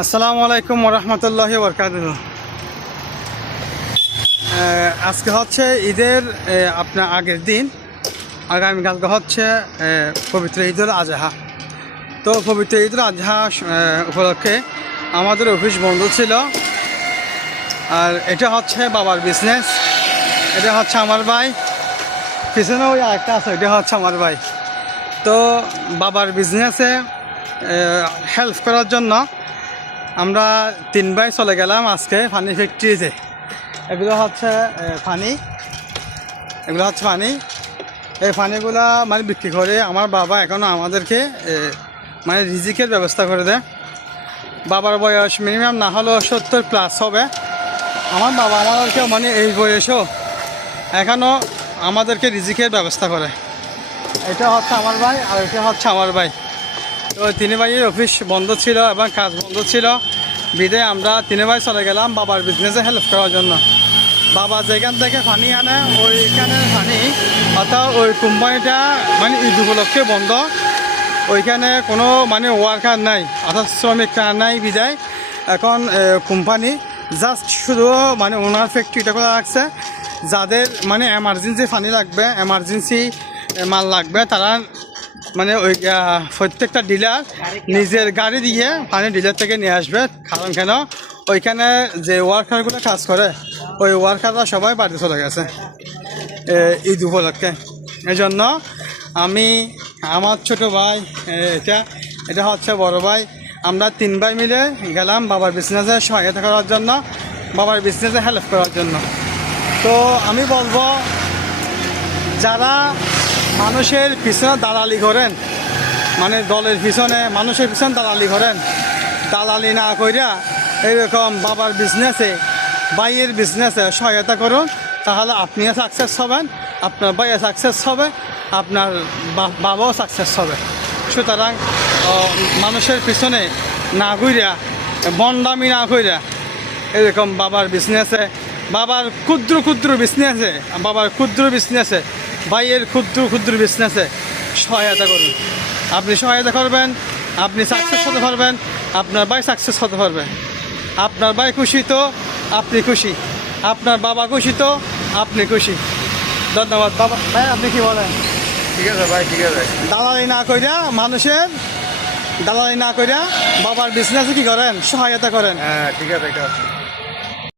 আসসালামু আলাইকুম ওরহমতুল্লাহি ওবরকাতুহু। আজকে হচ্ছে ঈদের আপনার আগের দিন, আগামীকালকে হচ্ছে পবিত্র ঈদুল আজহা। তো পবিত্র ঈদুল আজহা উপলক্ষে আমাদের অফিস বন্ধ ছিল। আর এটা হচ্ছে বাবার বিজনেস, এটা হচ্ছে আমার ভাই, পিছনে ওই আরেকটা আছে, এটা হচ্ছে আমার ভাই। তো বাবার বিজনেসে হেল্প করার জন্য আমরা 3 ভাই চলে গেলাম আজকে পানি ফ্যাক্টরিতে। এগুলো হচ্ছে পানি, এগুলো হচ্ছে পানি। এই পানিগুলা মানে বিক্রি করে আমার বাবা এখনও আমাদেরকে মানে রিজিকের ব্যবস্থা করে দেয়। বাবার বয়স মিনিমাম না হলেও 70+ হবে। আমার বাবা আমাদেরকে মানে এই বয়সেও এখনও আমাদেরকে রিজিকের ব্যবস্থা করে। এটা হচ্ছে আমার ভাই আর এটা হচ্ছে আমার ভাই। তো 3 ভাইয়ের অফিস বন্ধ ছিল এবং কাজ বন্ধ ছিল, বিদায় আমরা 3 ভাই চলে গেলাম বাবার বিজনেসে হেল্প করার জন্য। বাবা যেখান থেকে পানি আনে ওইখানে পানি, অর্থাৎ ওই কোম্পানিটা মানে ঈদ উপলক্ষে বন্ধ, ওইখানে কোনো মানে ওয়ার্কার নাই, অর্থাৎ শ্রমিকরা নাই, বিদায় এখন কোম্পানি জাস্ট শুধু মানে ওনার ফ্যাক্টরিটা করে রাখছে। যাদের মানে এমার্জেন্সি পানি লাগবে, এমার্জেন্সি মাল লাগবে, তারা মানে ওই প্রত্যেকটা ডিলার নিজের গাড়ি দিয়ে পানি ডিলার থেকে নিয়ে আসবে। কারণ কেন, ওইখানে যে ওয়ার্কারগুলো কাজ করে ওই ওয়ার্কাররা সবাই বাড়িতে চলে গেছে ঈদ উপলক্ষে। এই জন্য আমি, আমার ছোট ভাই, এটা হচ্ছে বড় ভাই, আমরা 3 ভাই মিলে গেলাম বাবার বিজনেসে সহায়তা করার জন্য, বাবার বিজনেসে হেল্প করার জন্য। তো আমি বলবো, যারা মানুষের পিছনে দালালি করেন, মানে দলের পিছনে মানুষের পিছনে দালালি করেন, দালালি না কইরা এরকম বাবার বিজনেসে, ভাইয়ের বিজনেসে সহায়তা করুন, তাহলে আপনিও সাকসেস হবেন, আপনার ভাইও সাকসেস হবে, আপনার বাবাও সাকসেস হবে। সুতরাং মানুষের পিছনে না ঘুরিয়া, বন্ডামি না কইরা এরকম বাবার বিজনেসে, বাবার ক্ষুদ্র ক্ষুদ্র বিজনেসে, বাবার ক্ষুদ্র বিজনেসে, ভাইয়ের ক্ষুদ্র ক্ষুদ্র বিজনেসে সহায়তা করুন। আপনি সহায়তা করবেন, আপনি সাকসেস হতে পারবেন, আপনার ভাই সাকসেস হতে পারবে। আপনার ভাই খুশি তো আপনি খুশি, আপনার বাবা খুশি তো আপনি খুশি। ধন্যবাদ বাবা। ভাই আপনি কি বলেন? ঠিক আছে ভাই, ঠিক আছে। দালালি না কইরা, মানুষের দালালি না কইরা বাবার বিজনেসে কি করেন, সহায়তা করেন। হ্যাঁ ঠিক আছে, এটা